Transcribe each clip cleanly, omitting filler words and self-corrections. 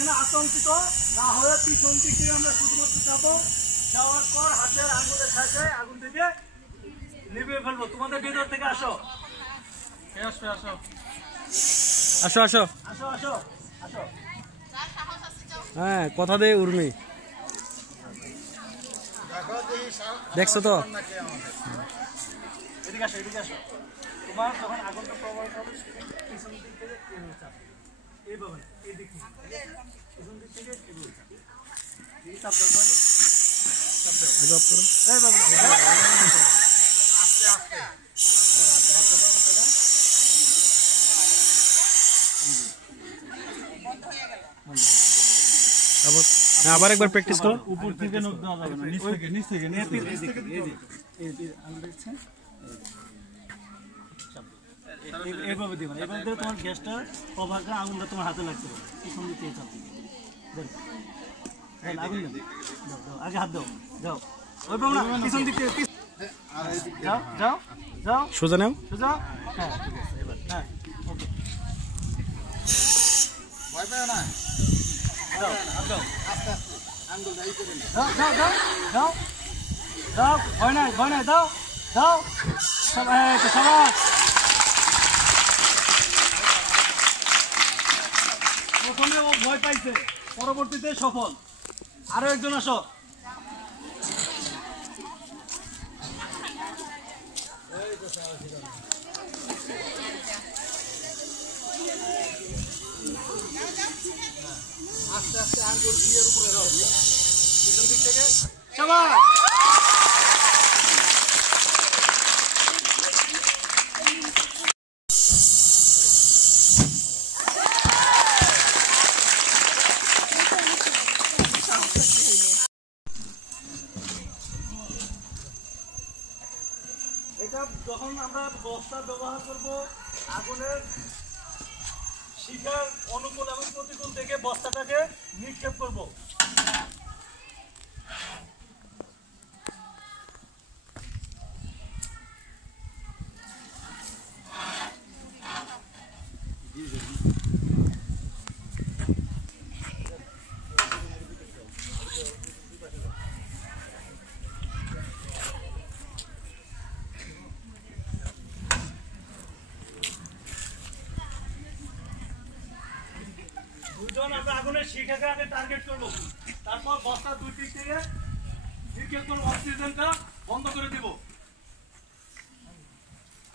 এখানে আতঙ্কিত না হয়ে পিছন দিক থেকে আমরা শুধুমাত্র যাবো, যাওয়ার পর হাতের আঙুলের সাহায্যে আগুন থেকে নিভিয়ে ফেলবো। তোমাদের ভিতর থেকে আসো আসো আসো আসো আসো আসো আসো আসো। হ্যাঁ, কথা দে উর্মি, দেখছো তো? এদিকে আসো এদিকে আসো। তোমার যখন আগুনটা প্রবাহিত হবে পিছন দিক থেকে এইভাবে চাপবে, এইভাবে এই দিক থেকে পিছন দিক থেকে এইভাবে চাপবে। এই চাপ দাও তাহলে, চাপ দাও। আগে অফ করো। এইভাবে আস্তে আস্তে হাতে দাও হাতে দাও। আবার একবার প্র্যাকটিস করো। উপর থেকে নখ দেওয়া যাবে না, নিচ থেকে নিচ থেকে নিচ থেকে এই যে আঙুল দেখছেন, এইভাবে দিবেন। এইভাবে দিলে তোমার গ্যাসটা কভারটা আঙুলটা তোমার হাতে লাগতে হবে, পিছন দিক থেকে চাপ দিবে। আগুন দেন, আগে হাত দাও, যাও ওইভাবে না, পিছন দিক থেকে যাও যাও যাও, সোজা নাও, সোজা। হ্যাঁ ঠিক আছে, এবার হ্যাঁ ওকে। ভয় পেও না, যাও হাত দাও, আস্তে আস্তে আঙ্গুল দাই করে না, যাও যাও যাও যাও যাও, ভয় নাই দাও দাও, সবাই সবাই। প্রথমে ও ভয় পাইছে, পরবর্তীতে সফল। আরো একজন আসো। আস্তে আস্তে আঙ্গুল দিয়ে উপরে দাও, পিছন দিক থেকে সবাই। এটা যখন আমরা বস্তা ব্যবহার করব, আগুনের শিখার অনুকূল এবং প্রতিকূল থেকে বস্তাটাকে নিক্ষেপ করব। দুজন আমরা আগুনের শিখাকে আগে টার্গেট করবো, তারপর বস্তা দুই দিক থেকে নিক্ষেপ করবো, অক্সিজেনটা বন্ধ করে দিব।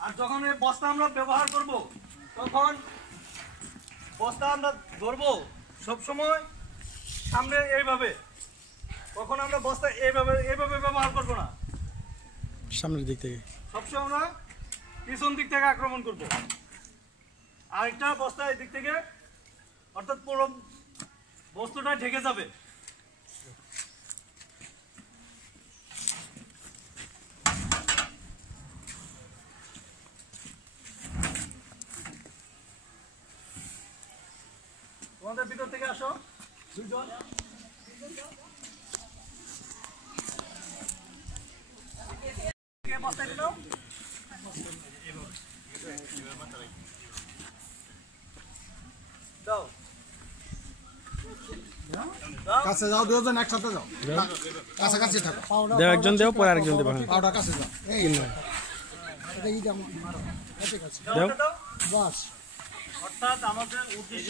আর যখন এই বস্তা আমরা ব্যবহার করব, তখন বস্তা আমরা ধরবো সবসময় সামনে এইভাবে। তখন আমরা বস্তা এইভাবে ব্যবহার করব না, সামনের দিক থেকে সবসময় আমরা পিছন দিক থেকে আক্রমণ করব। আরেকটা বস্তা এই দিক থেকে, অর্থাৎ পুরো বস্তুটা ঢেকে যাবে। তোমাদের ভিতর থেকে আসো দুজন। বস্তায় দিল, দাও কাছে যাও, দুজন একসাথে যাও, কাছাকাছি থাকো। দেও, একজন দেও, পরে আরেকজন দেবো। পাউডার কাছে যাও, এই দেও। বাস। অর্থাৎ আমাদের উদ্দেশ্য